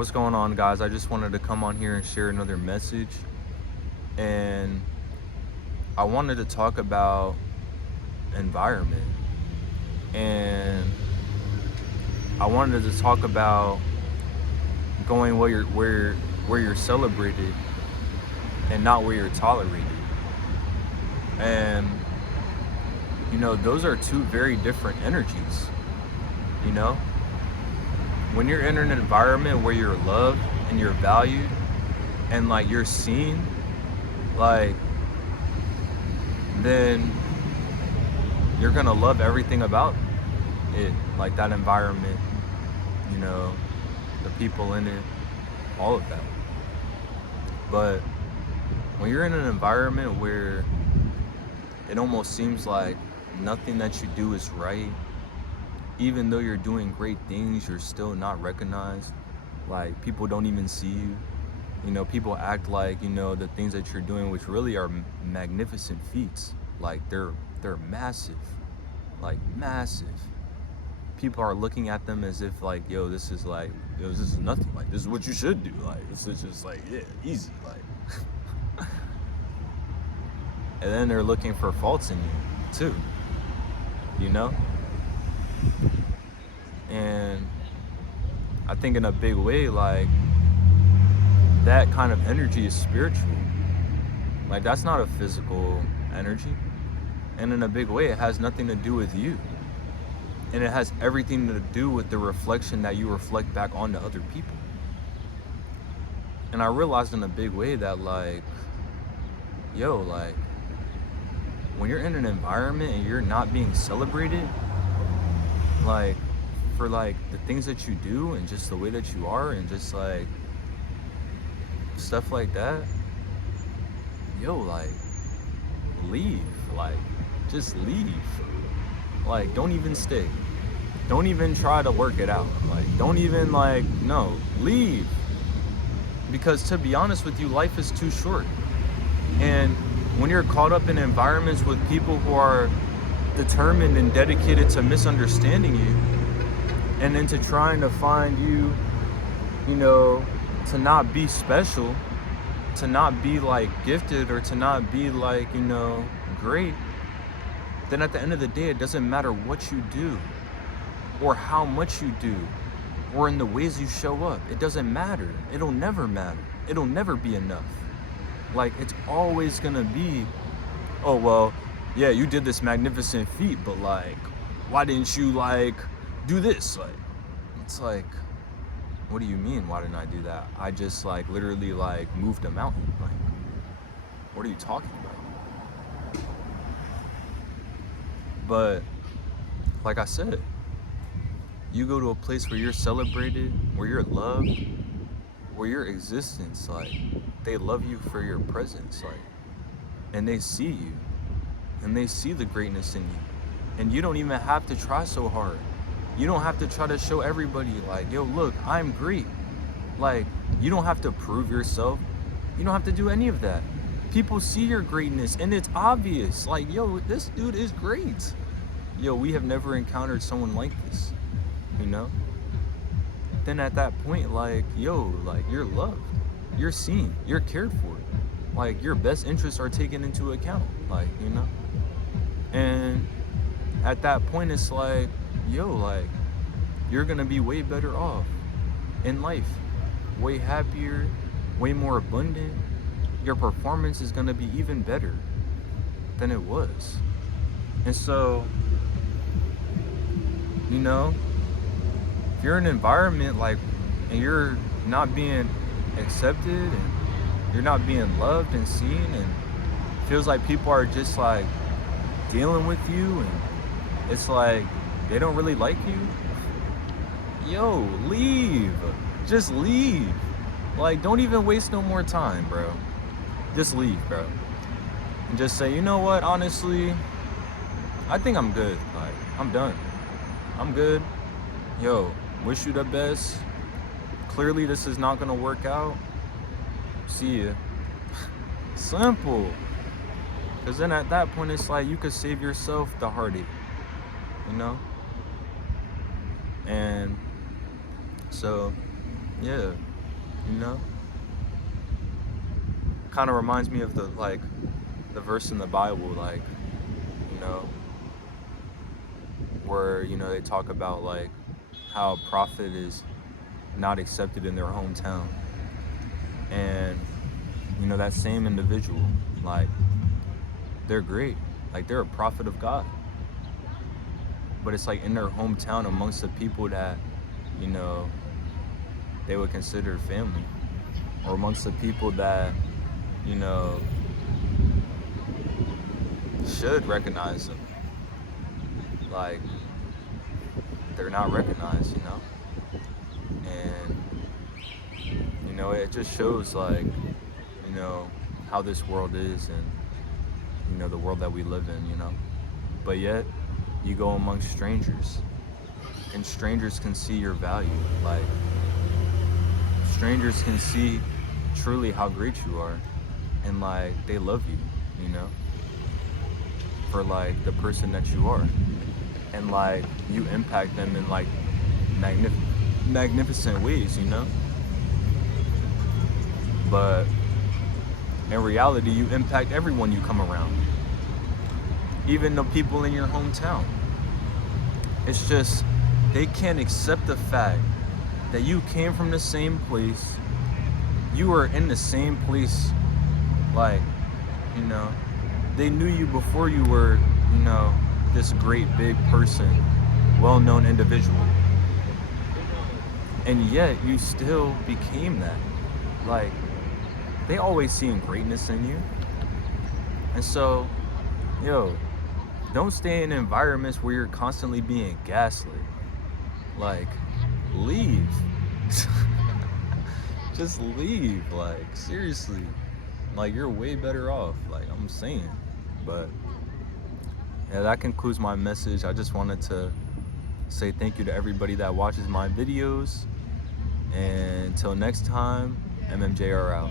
What's going on, guys? I just wanted to come on here and share another message. And I wanted to talk about environment. And I wanted to talk about going where you're celebrated and not where you're tolerated. And those are two very different energies, you know? When you're in an environment where you're loved and you're valued and like you're seen, like then you're gonna love everything about it, like that environment, you know, the people in it, all of that. But when you're in an environment where it almost seems like nothing that you do is right, even though you're doing great things, you're still not recognized. Like people don't even see you. People act like, the things that you're doing, which really are magnificent feats. Like they're massive, like massive. People are looking at them as if like, this is nothing. Like this is what you should do. Like this is just like, yeah, easy. Like, and then they're looking for faults in you too. You know. And I think in a big way, like that kind of energy is spiritual. Like that's not a physical energy. And in a big way, it has nothing to do with you. And it has everything to do with the reflection that you reflect back onto other people. And I realized in a big way that like when you're in an environment and you're not being celebrated, like for like the things that you do and just the way that you are and just like stuff like that, like leave. Like just leave. Like don't even stay. Don't even try to work it out. Like don't even no, leave. Because to be honest with you, life is too short. And when you're caught up in environments with people who are determined and dedicated to misunderstanding you and into trying to find you, to not be special, to not be like gifted, or to not be like, great, then at the end of the day, it doesn't matter what you do or how much you do or in the ways you show up. It doesn't matter. It'll never matter. It'll never be enough. Like it's always gonna be, oh, well, yeah, you did this magnificent feat, but like, why didn't you like do this? Like, it's like, what do you mean? Why didn't I do that? I just like literally like moved a mountain. Like, what are you talking about? But like I said, you go to a place where you're celebrated, where you're loved, where your existence, like they love you for your presence, like, and they see you and they see the greatness in you. And you don't even have to try so hard. You don't have to try to show everybody like, look, I'm great. Like, you don't have to prove yourself. You don't have to do any of that. People see your greatness and it's obvious. Like, this dude is great. We have never encountered someone like this, Then at that point, like, like you're loved. You're seen. You're cared for. Like, your best interests are taken into account. Like, And at that point, it's like, like, you're gonna be way better off in life, way happier, way more abundant. Your performance is gonna be even better than it was. And so, if you're in an environment like, and you're not being accepted and you're not being loved and seen, and feels like people are just like dealing with you and it's like they don't really like you, leave. Just leave. Like, don't even waste no more time, bro. Just leave, bro. And just say, you know what, honestly, I think I'm good. Like, I'm done. I'm good. Wish you the best. Clearly this is not gonna work out. See ya. Simple. Because then at that point, it's like you could save yourself the heartache, And so, yeah. you know? Kind of reminds me of the verse in the Bible, like, you know, where, you know, they talk about like how a prophet is not accepted in their hometown. And, you know, that same individual, like, they're great. Like, they're a prophet of God. But it's like in their hometown amongst the people that, you know, they would consider family, or amongst the people that, you know, should recognize them. Like, they're not recognized, you know? And, you know, it just shows, like, you know, how this world is, and, you know, the world that we live in, you know? But yet, you go amongst strangers, and strangers can see your value. Like, strangers can see truly how great you are, and, like, they love you, you know? For, like, the person that you are. And, like, you impact them in, like, magnificent ways, you know? But in reality, you impact everyone you come around, even the people in your hometown. It's just, they can't accept the fact that you came from the same place, you were in the same place, like, you know, they knew you before you were, you know, this great big person, well-known individual. And yet you still became that. Like, they always seen greatness in you. And so, yo, don't stay in environments where you're constantly being gaslit. Like, leave. Just leave. Like, seriously. Like, you're way better off. Like, I'm saying. But yeah, that concludes my message. I just wanted to say thank you to everybody that watches my videos. And until next time, MMJR out.